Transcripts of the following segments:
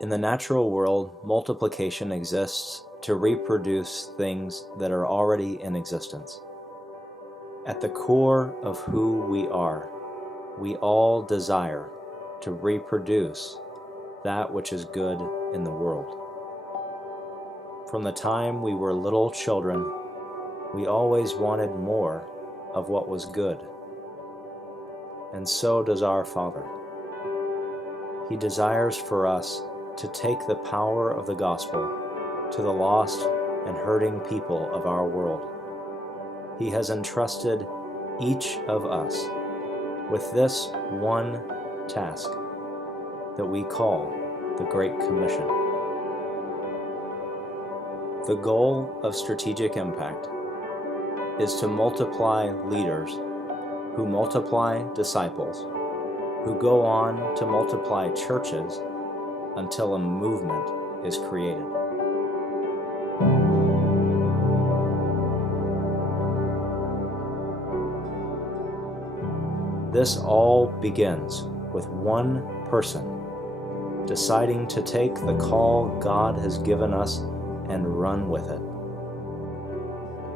In the natural world, multiplication exists to reproduce things that are already in existence. At the core of who we are, we all desire to reproduce that which is good in the world. From the time we were little children, we always wanted more of what was good. And so does our Father. He desires for us to take the power of the gospel to the lost and hurting people of our world. He has entrusted each of us with this one task that we call the Great Commission. The goal of strategic impact is to multiply leaders who multiply disciples, who go on to multiply churches until a movement is created. This all begins with one person deciding to take the call God has given us and run with it.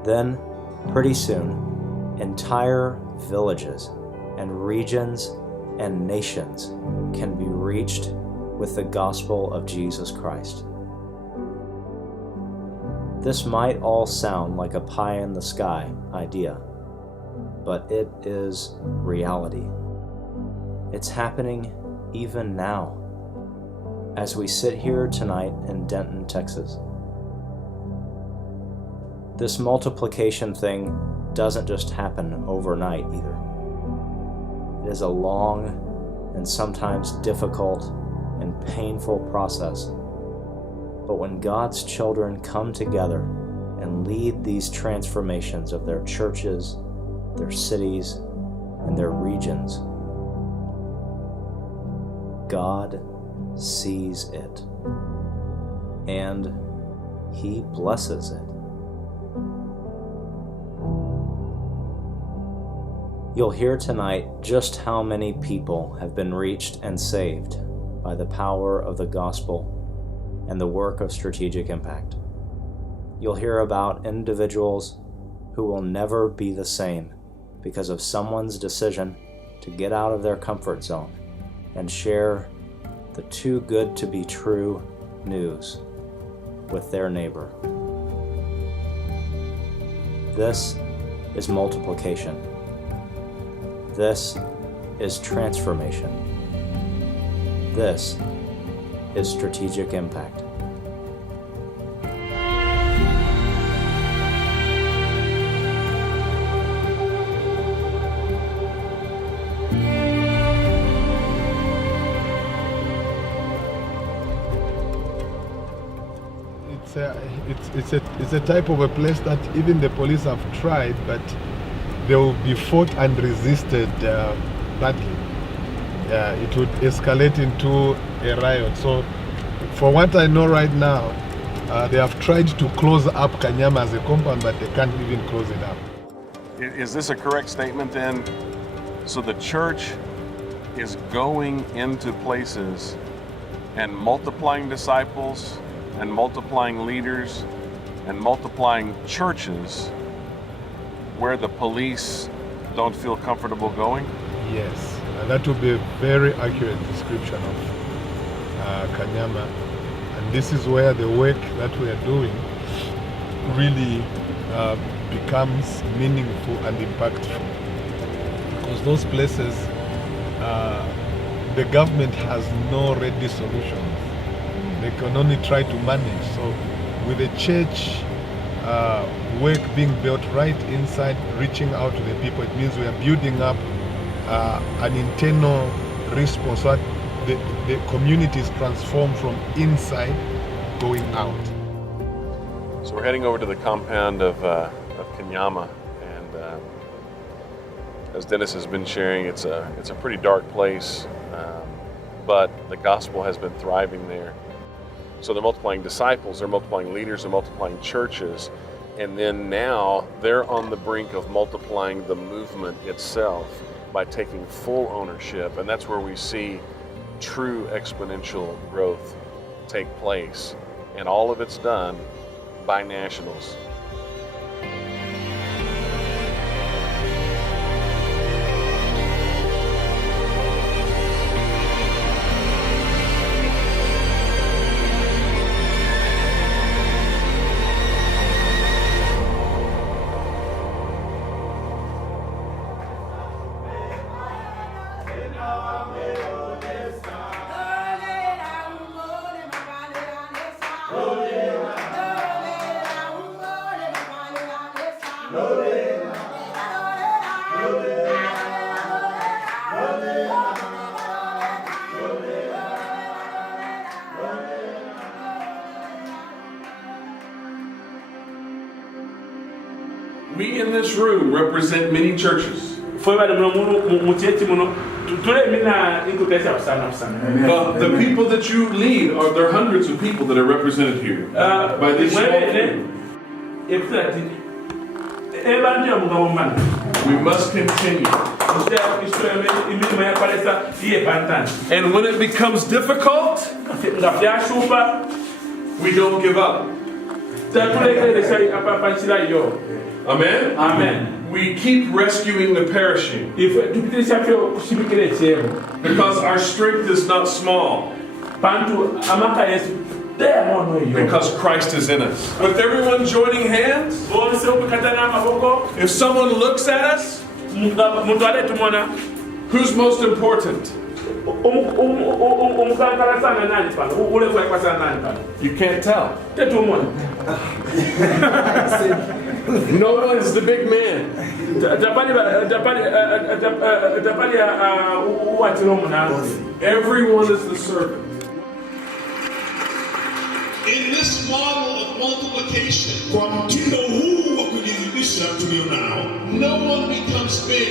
Then, pretty soon, entire villages and regions and nations can be reached with the gospel of Jesus Christ. This might all sound like a pie-in-the-sky idea, but it is reality. It's happening even now, as we sit here tonight in Denton, Texas. This multiplication thing doesn't just happen overnight either. It is a long and sometimes difficult and painful process. But when God's children come together and lead these transformations of their churches, their cities, and their regions, God sees it, and He blesses it. You'll hear tonight just how many people have been reached and saved by the power of the gospel and the work of strategic impact. You'll hear about individuals who will never be the same because of someone's decision to get out of their comfort zone and share the too good to be true news with their neighbor. This is multiplication. This is transformation. This is strategic impact. It's a type of a place that even the police have tried, but they will be fought and resisted badly. It would escalate into a riot. So, for what I know right now, they have tried to close up Kanyama as a compound, but they can't even close it up. Is this a correct statement then? So the church is going into places and multiplying disciples and multiplying leaders and multiplying churches where the police don't feel comfortable going? Yes, and that would be a very accurate description of Kanyama. And this is where the work that we are doing really becomes meaningful and impactful. Because those places, the government has no ready solutions. They can only try to manage. So with the church work being built right inside, reaching out to the people, it means we are building up an internal response so that the community is transformed from inside going out. So we're heading over to the compound of Kanyama, and as Dennis has been sharing, it's a pretty dark place, but the gospel has been thriving there. So they're multiplying disciples, they're multiplying leaders, they're multiplying churches, and then now they're on the brink of multiplying the movement itself by taking full ownership, and that's where we see true exponential growth take place, and all of it's done by nationals. We in this room represent many churches. But the people that you lead are there are hundreds of people that are represented here by this small few. We must continue. And when it becomes difficult, we don't give up. Amen? Amen. We keep rescuing the perishing. Because our strength is not small. Because Christ is in us. With everyone joining hands, if someone looks at us, who's most important? You can't tell. No one is the big man. Everyone is the servant. In this model of multiplication, no one becomes big.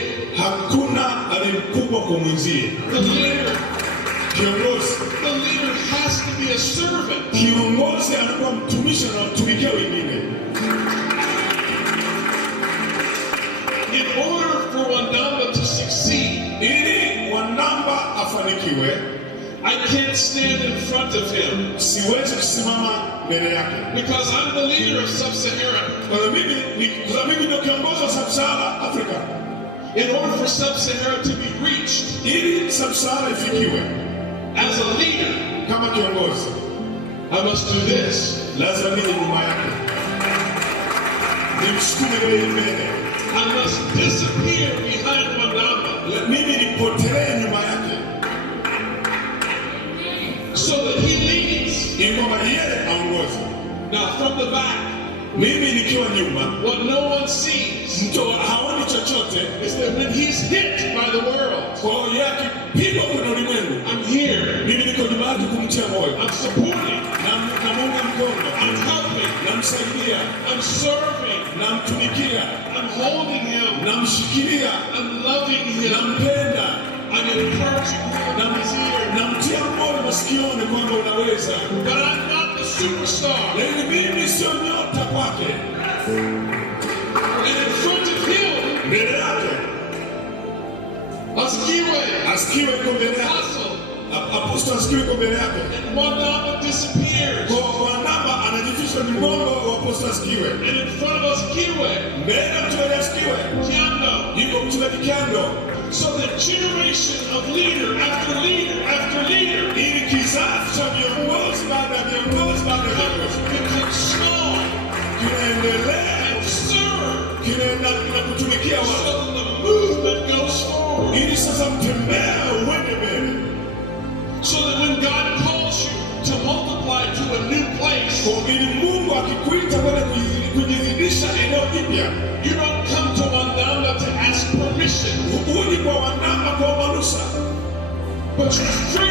The leader has to be a servant. In order for Wandamba to succeed, I can't stand in front of him because I'm the leader of Sub-Saharan. In order for Sub-Saharan to be reached, as a leader, I must do this. I must disappear behind Wandamba so that he leads. Now from the back, what no one sees is that when he's hit by the world, I'm here. I'm supporting. I'm helping. I'm serving. I'm holding him. I'm loving him. I'm encouraging him in his ear. But I'm not the superstar. And in front of him, Apostle, and Wandamba disappears. And in front of us, Kiando. So the generation of leader after leader after leader becomes small and serve. So the movement goes forward. So that when God calls you to multiply to a new place, you don't come to Wandamba to ask permission, but you're free